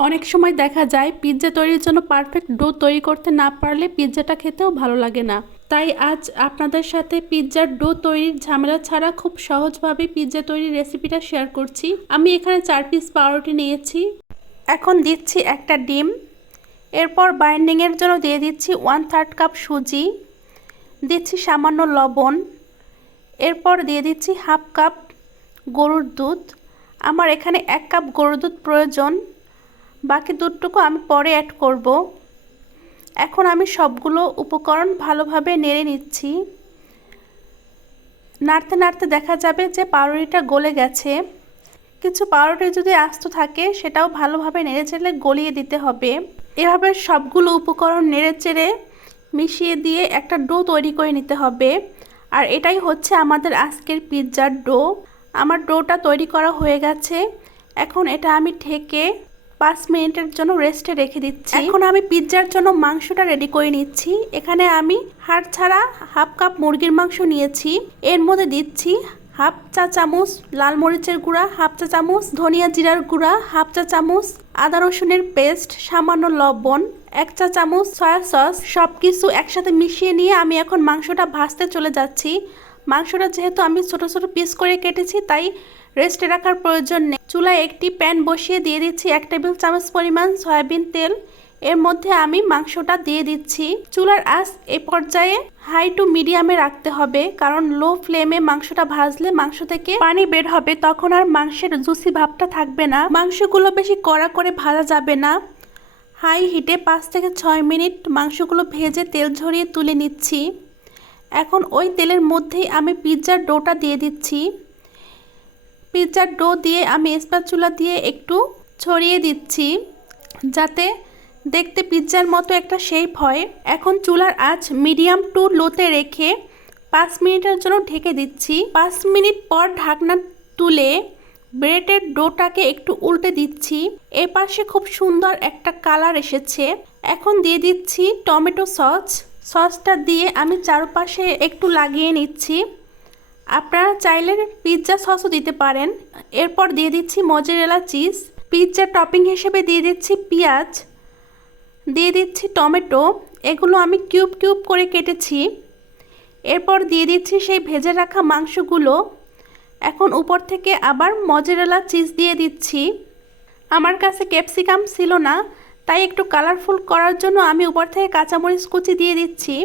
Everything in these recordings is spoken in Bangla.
অনেক সময় দেখা যায় পিৎজা তৈরির জন্য পারফেক্ট ডো তৈরি করতে না পারলে পিৎজাটা খেতেও ভালো লাগে না। তাই আজ আপনাদের সাথে পিৎজার ডো তৈরির ঝামেলা ছাড়া খুব সহজভাবে পিৎজা তৈরির রেসিপিটা শেয়ার করছি। আমি এখানে 4 পিস পাউরুটি নিয়েছি। এখন দিচ্ছি একটা ডিম। এরপর বাইন্ডিংয়ের জন্য দিয়ে দিচ্ছি 1/3 কাপ সুজি, দিচ্ছি সামান্য লবণ। এরপর দিয়ে দিচ্ছি হাফ কাপ গরুর দুধ। আমার এখানে 1 কাপ গরুর দুধ প্রয়োজন, বাকি দুধটুকু আমি পরে অ্যাড করব। এখন আমি সবগুলো উপকরণ ভালোভাবে নেড়ে নিচ্ছি। নাড়তে নাড়তে দেখা যাবে যে পাউরুটিটা গলে গেছে। কিছু পাউরুটি যদি আস্ত থাকে সেটাও ভালোভাবে নেড়ে চেড়ে গলিয়ে দিতে হবে। এভাবে সবগুলো উপকরণ নেড়ে চেড়ে মিশিয়ে দিয়ে একটা ডো তৈরি করে নিতে হবে। আর এটাই হচ্ছে আমাদের আজকের পিৎজার ডো। আমার ডোটা তৈরি করা হয়ে গেছে। এখন এটা আমি ঢেকে 5 মিনিটের জন্য রেস্টে রেখে দিচ্ছি। এখন আমি পিৎজার জন্য মাংসটা রেডি করে নিচ্ছি। এখানে আমি হাড় ছাড়া হাফ কাপ মুরগির মাংস নিয়েছি। এর মধ্যে দিচ্ছি হাফ চা চামচ লাল মরিচের গুঁড়া, হাফ চা চামচ ধনিয়া জিরার গুঁড়া, হাফ চা চামচ আদা রসুনের পেস্ট, সামান্য লবণ, 1 চা চামচ সয়া সস। সব কিছু একসাথে মিশিয়ে নিয়ে আমি এখন মাংসটা ভাজতে চলে যাচ্ছি। মাংসটা যেহেতু আমি ছোট ছোট পিস করে কেটেছি তাই রেস্টে রাখার প্রয়োজন নেই। চুলায় একটি প্যান বসিয়ে দিয়ে দিচ্ছি 1 টেবিল চামচ পরিমাণ সয়াবিন তেল। এর মধ্যে আমি মাংসটা দিয়ে দিচ্ছি। চুলার আঁচ এই পর্যায়ে হাই টু মিডিয়ামে রাখতে হবে, কারণ লো ফ্লেমে মাংসটা ভাজলে মাংস থেকে পানি বের হবে, তখন আর মাংসের জুসি ভাবটা থাকবে না। মাংসগুলো বেশি কড়া করে ভাজা যাবে না। হাই হিটে 5 থেকে 6 মিনিট মাংসগুলো ভেজে তেল ঝরিয়ে তুলে নিচ্ছি। এখন ওই তেলের মধ্যেই আমি পিৎজার ডোটা দিয়ে দিচ্ছি। পিৎজার ডো দিয়ে আমি স্প্যাচুলা দিয়ে একটু ছড়িয়ে দিচ্ছি যাতে দেখতে পিৎজার মতো একটা শেপ হয়। এখন চুলার আঁচ মিডিয়াম টু লোতে রেখে 5 মিনিটের জন্য ঢেকে দিচ্ছি। 5 মিনিট পর ঢাকনা তুলে ব্রেডের ডোটাকে একটু উল্টে দিচ্ছি। এপাশে খুব সুন্দর একটা কালার এসেছে। এখন দিয়ে দিচ্ছি টমেটো সস। সসটা দিয়ে আমি চারপাশে একটু লাগিয়ে নিচ্ছি। আপনারা চাইলে পিৎজা সসও দিতে পারেন। এরপর দিয়ে দিচ্ছি মজেরেলা চিজ। পিৎজা টপিং হিসেবে দিয়ে দিচ্ছি পেঁয়াজ, দিয়ে দিচ্ছি টমেটো। এগুলো আমি কিউব কিউব করে কেটেছি। এরপর দিয়ে দিচ্ছি সেই ভেজে রাখা মাংসগুলো। এখন উপর থেকে আবার মজেরেলা চিজ দিয়ে দিচ্ছি। আমার কাছে ক্যাপসিকাম ছিল না, তাই একটু কালারফুল করার জন্য আমি উপর থেকে কাঁচামরিচ কুচি দিয়ে দিচ্ছি।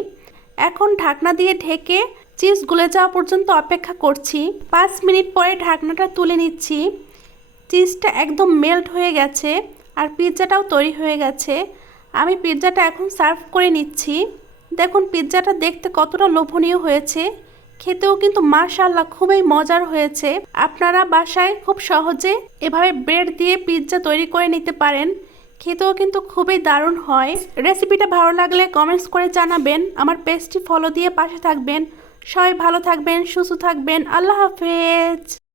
এখন ঢাকনা দিয়ে ঢেকে চিজ গলে যাওয়া পর্যন্ত অপেক্ষা করছি। 5 মিনিট পরে ঢাকনাটা তুলে নিচ্ছি। চিজটা একদম মেল্ট হয়ে গেছে আর পিৎজাটাও তৈরি হয়ে গেছে। আমি পিৎজাটা এখন সার্ভ করে নিচ্ছি। দেখুন পিৎজাটা দেখতে কতটা লোভনীয় হয়েছে, খেতেও কিন্তু মাশাআল্লাহ খুবই মজার হয়েছে। আপনারা বাসায় খুব সহজে এভাবে ব্রেড দিয়ে পিৎজা তৈরি করে নিতে পারেন, খেতেও কিন্তু খুবই দারুণ হয়। রেসিপিটা ভালো লাগলে কমেন্টস করে জানাবেন। আমার পেজটি ফলো দিয়ে পাশে থাকবেন। সবাই ভালো থাকবেন, সুস্থ থাকবেন। আল্লাহ হাফেজ।